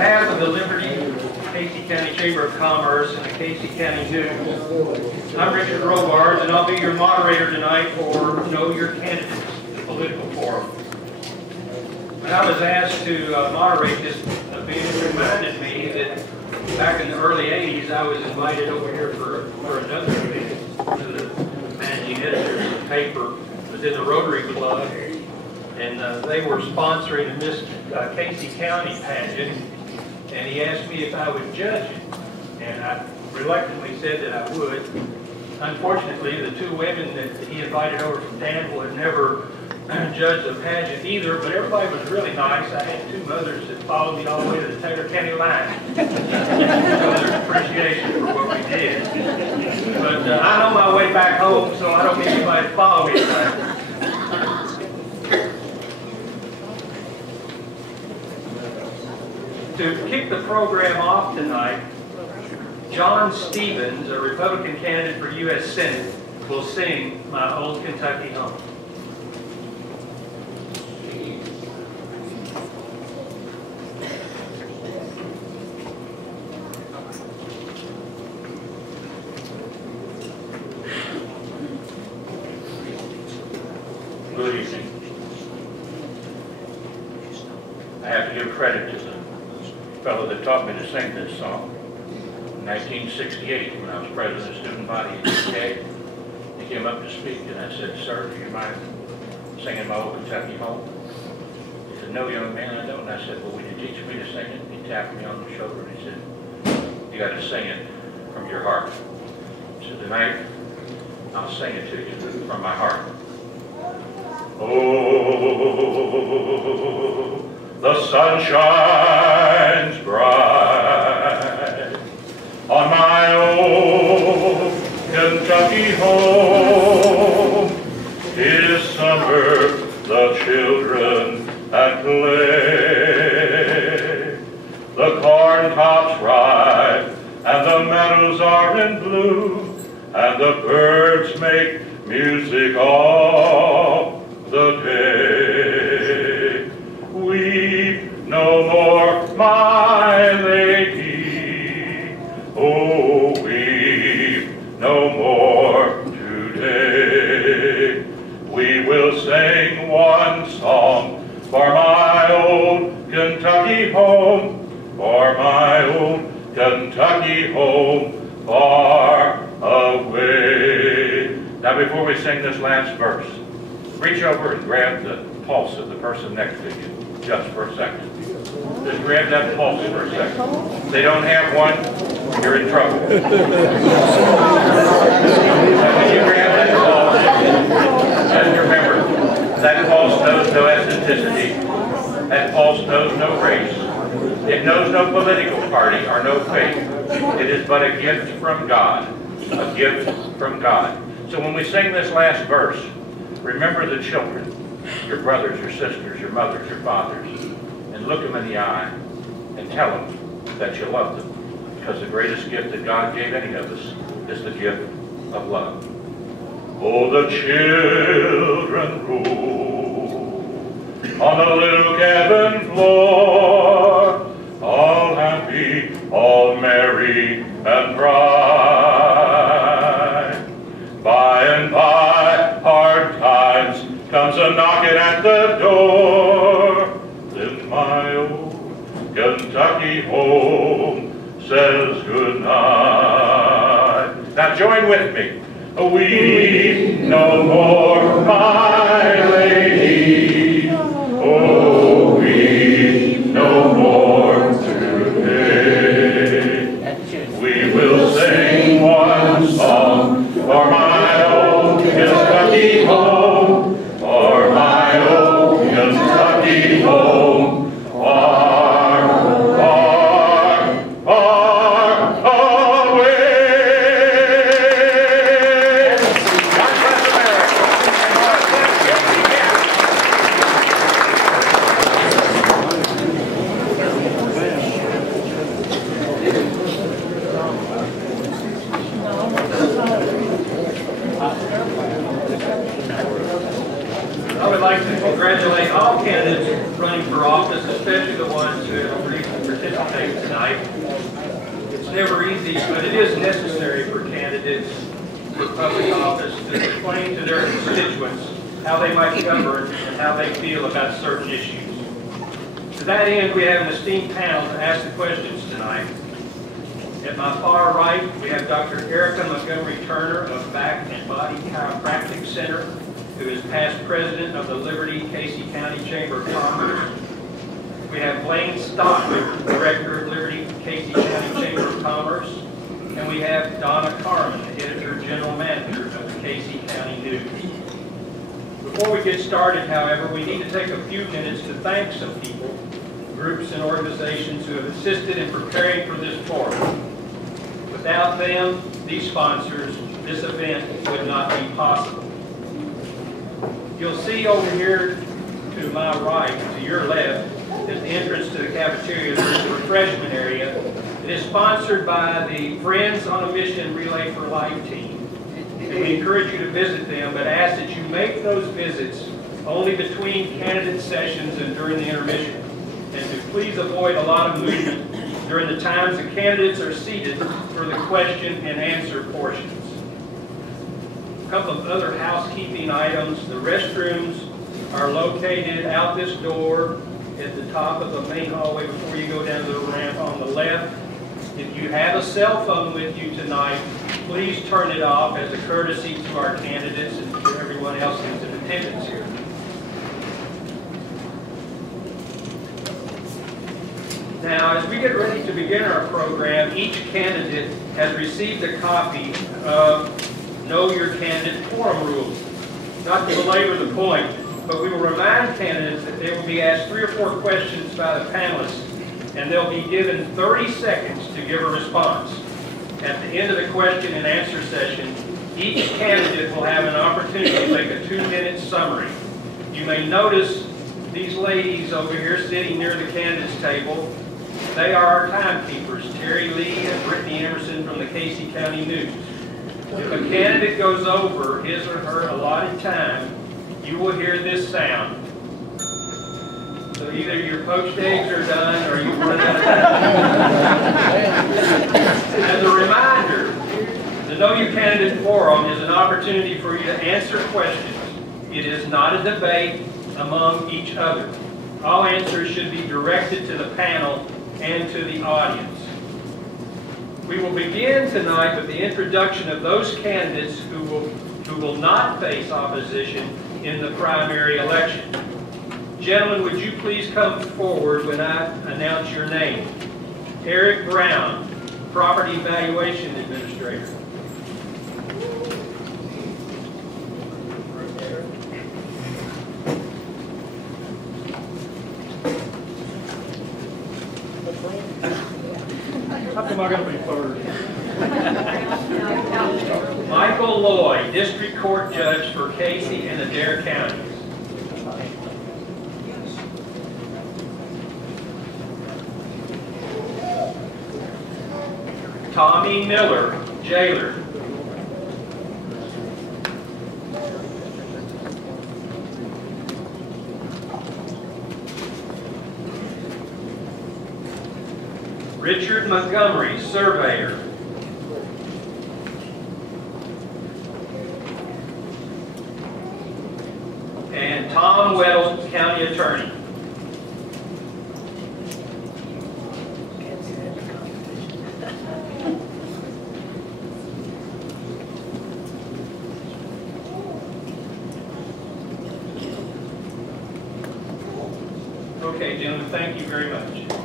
behalf of the Liberty Casey County Chamber of Commerce and the Casey County News, I'm Richard Robards, and I'll be your moderator tonight for Know Your Candidates, the political forum. When I was asked to moderate this event, it reminded me that back in the early 80s, I was invited over here for another event. One of the managing editors of the paper was in the Rotary Club, and they were sponsoring a Miss Casey County pageant, and he asked me if I would judge it, and I reluctantly said that I would. Unfortunately, the two women that he invited over from Danville had never judged the pageant either, but everybody was really nice. I had two mothers that followed me all the way to the Taylor County line. Show their appreciation for what we did. But I know my way back home, so I don't need anybody to follow me tonight. To kick the program off tonight, John Stevens, a Republican candidate for U.S. Senate, will sing My Old Kentucky Home. Good evening. I have to give credit to the fellow that taught me to sing this song. In 1968, when I was president of the student body in the UK, he came up to speak, and I said, "Sir, do you mind singing My Old Kentucky Home?" He said, "No, young man, I don't." And I said, "Well, would you teach me to sing it?" He tapped me on the shoulder, and he said, "You got to sing it from your heart." So tonight, I'll sing it to you from my heart. Oh, the sun shines bright on my old Kentucky home. 'Tis summer, the children at play. The corn tops ripe, and the meadows are in bloom, and the birds make music all the day. Weep no more, my lady, oh, weep no more today. We will sing one song for my old Kentucky home, for my old Kentucky home far away. Now, before we sing this last verse, reach over and grab the pulse of the person next to you, just for a second. Just grab that pulse for a second. If they don't have one, you're in trouble. And when you grab that pulse, just remember, that pulse knows no ethnicity. That pulse knows no race. It knows no political party or no faith. It is but a gift from God. A gift from God. So when we sing this last verse, remember the children, your brothers, your sisters, your mothers, your fathers, and look them in the eye and tell them that you love them, because the greatest gift that God gave any of us is the gift of love. Oh, the children roll on the little cabin floor, all happy, all merry and bright. By and by, hard times comes a knocking at the door. Then my old Kentucky home says good night. Now join with me. Weep no more, my lady. Oh, weep no more today. We will sing one song for my old Kentucky home, for my old Kentucky home, far, far, far away. God bless America. I would like to congratulate all candidates running for office, especially the ones who have agreed to participate participate tonight. It's never easy, but it is necessary for candidates for public office to explain to their constituents how they might govern and how they feel about certain issues. To that end, we have an esteemed panel to ask the questions tonight. At my far right, we have Dr. Erica Montgomery Turner of Back and Body Chiropractic Center, who is past president of the Liberty Casey County Chamber of Commerce. We have Blaine Stockman, director of Liberty Casey County Chamber of Commerce. And we have Donna Carmen, editor general manager of the Casey County News. Before we get started, however, we need to take a few minutes to thank some people, groups and organizations who have assisted in preparing for this forum. Without them, these sponsors, this event would not be possible. You'll see over here to my right, to your left, at the entrance to the cafeteria, there's a refreshment area. It is sponsored by the Friends on a Mission Relay for Life team. And we encourage you to visit them, but ask that you make those visits only between candidate sessions and during the intermission. And to please avoid a lot of movement during the times the candidates are seated for the question and answer portions. A couple of other housekeeping items. The restrooms are located out this door at the top of the main hallway before you go down to the ramp on the left. If you have a cell phone with you tonight, please turn it off as a courtesy to our candidates and to everyone else who's in attendance here. Now, as we get ready to begin our program, each candidate has received a copy of Know Your Candidate Forum Rules. Not to belabor the point, but we will remind candidates that they will be asked 3 or 4 questions by the panelists, and they'll be given 30 seconds to give a response. At the end of the question and answer session, each candidate will have an opportunity to make a 2-minute summary. You may notice these ladies over here sitting near the candidates table. They are our timekeepers, Terry Lee and Brittany Emerson from the Casey County News. If a candidate goes over his or her allotted time, you will hear this sound. So either your poached eggs are done or you've run out of time. As a reminder, the Know Your Candidate Forum is an opportunity for you to answer questions. It is not a debate among each other. All answers should be directed to the panel and to the audience. We will begin tonight with the introduction of those candidates who will not face opposition in the primary election. Gentlemen, would you please come forward when I announce your name? Eric Brown, Property Valuation Administrator. How come I gotta be third? Michael Lloyd, District Court Judge for Casey and Adair counties. Tommy Miller, Jailer. Richard Montgomery, Surveyor. And Tom Weddle, County Attorney. Okay, gentlemen, thank you very much.